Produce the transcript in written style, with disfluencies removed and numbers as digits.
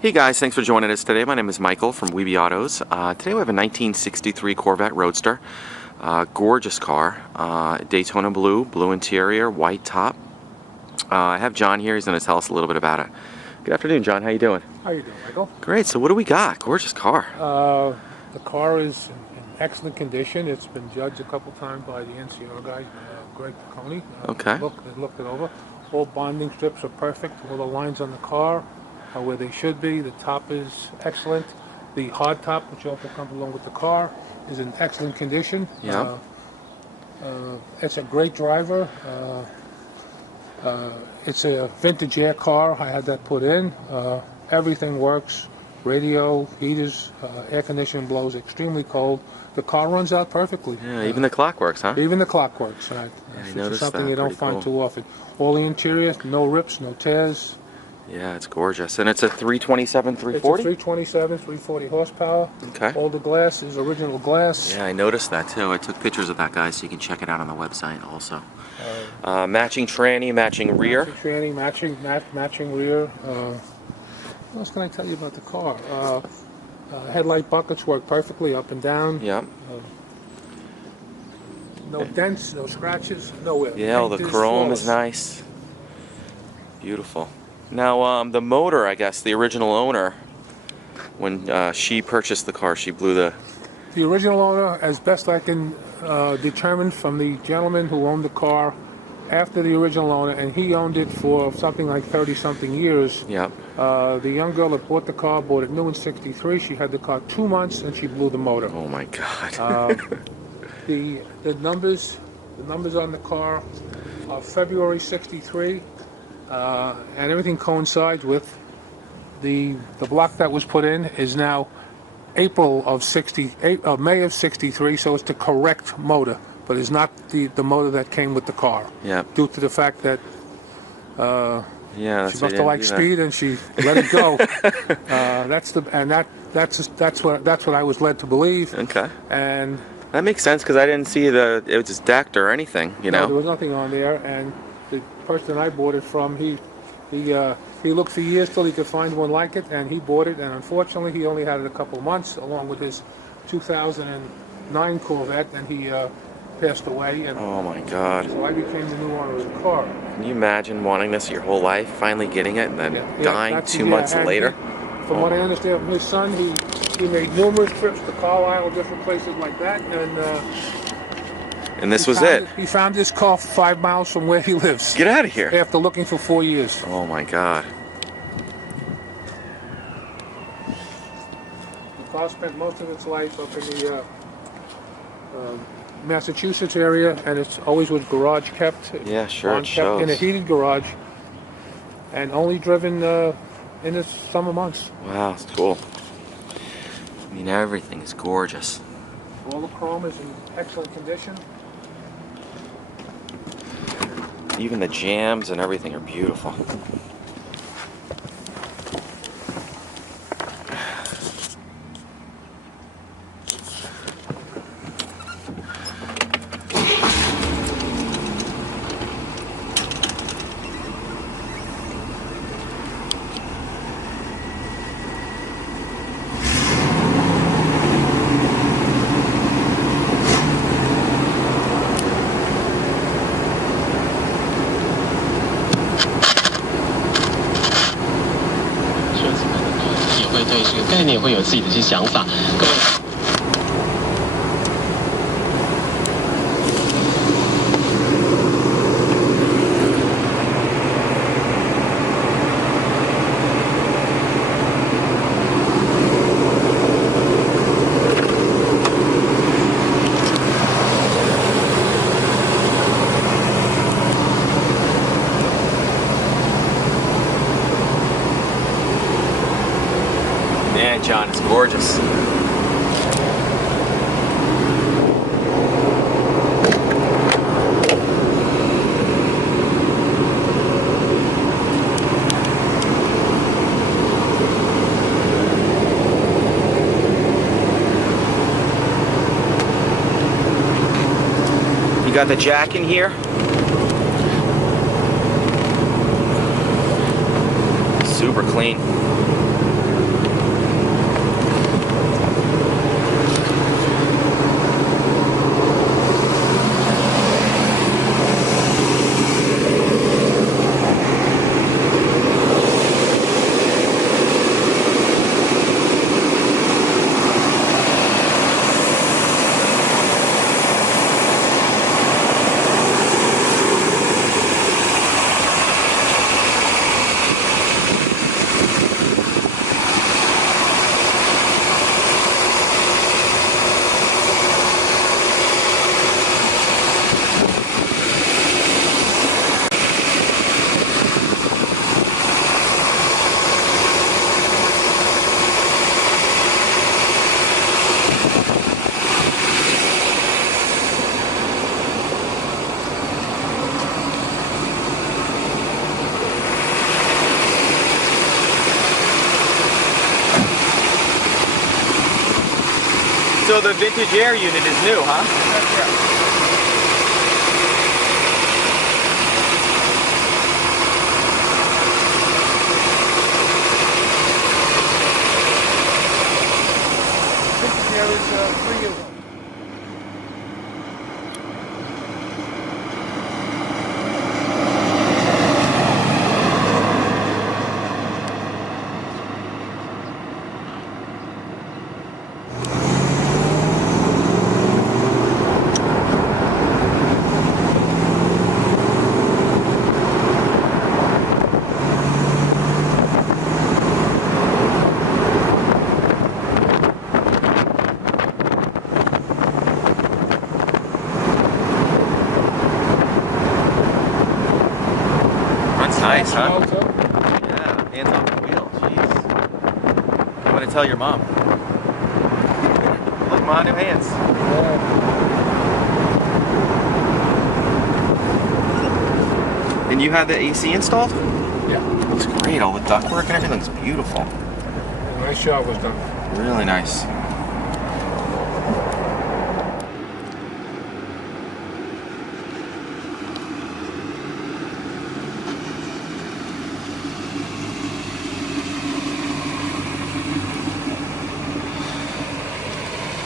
Hey guys, thanks for joining us today. My name is Michael from WeBe Autos. Today we have a 1963 Corvette Roadster. Gorgeous car. Daytona blue, blue interior, white top. I have John here. He's going to tell us a little bit about it. Good afternoon, John. How you doing? How you doing, Michael? Great. So what do we got? Gorgeous car. The car is in excellent condition. It's been judged a couple times by the NCR guy, Greg Coney. Okay. Looked it over. All bonding strips are perfect. All the lines on the car are where they should be. The top is excellent. The hard top, which also comes along with the car, is in excellent condition. Yeah. It's a great driver. It's a vintage air car. I had that put in. Everything works. Radio, heaters, air conditioning blows extremely cold. The car runs out perfectly. Yeah, even the clock works, huh? Even the clock works. I noticed something that. you don't Pretty find cool. too often. All the interior, no rips, no tears. Yeah, it's gorgeous. And it's a 327, It's a 340? 327, 340 horsepower. Okay. All the glass is original glass. Yeah, I noticed that too. I took pictures of that, guys, so you can check it out on the website also. Matching tranny, matching rear. Matching tranny, matching rear. What else can I tell you about the car? Headlight buckets work perfectly up and down. Yeah. No dents, no scratches, nowhere. Yeah, all the chrome is nice. Beautiful. Now, the motor, I guess, the original owner, when she purchased the car, she blew the... The original owner, as best I can determine from the gentleman who owned the car after the original owner, and he owned it for something like 30-something years. Yeah. The young girl that bought the car bought it new in '63. She had the car 2 months, and she blew the motor. Oh my God. The numbers on the car are February '63, and everything coincides with the block that was put in is now May of '63. So it's the correct motor, but it's not the motor that came with the car. Yeah. Due to the fact that Yeah, she must have liked speed and she let it go. That's what I was led to believe. Okay. And that makes sense because I didn't see it was just decked or anything, you know. No, there was nothing on there. And the person I bought it from, he looked for years till he could find one like it, and he bought it. And unfortunately, he only had it a couple of months, along with his 2009 Corvette, and he passed away. And oh my God. so I became the new owner of the car. Can you imagine wanting this your whole life, finally getting it, and then dying 2 months later? From what I understand from his son, he made numerous trips to Carlisle, different places like that, and this was it. He found this car 5 miles from where he lives. Get out of here. After looking for 4 years. Oh my God. The car spent most of its life up in the Massachusetts area, and it's always was garage kept. Yeah, sure, it kept shows. in a heated garage, and only driven in the summer months. Wow, it's cool. I mean, everything is gorgeous. All the chrome is in excellent condition. Even the jams and everything are beautiful. Yeah, John, it's gorgeous. You got the jack in here. Super clean. So the vintage air unit is new, huh? That's right. There is 3 of them. Nice, huh? Also, Yeah, hands off the wheel, jeez. I'm gonna tell your mom. Look, Ma, new hands. And you had the AC installed? yeah. It's great, all the ductwork and everything's beautiful. A nice job was done. Really nice.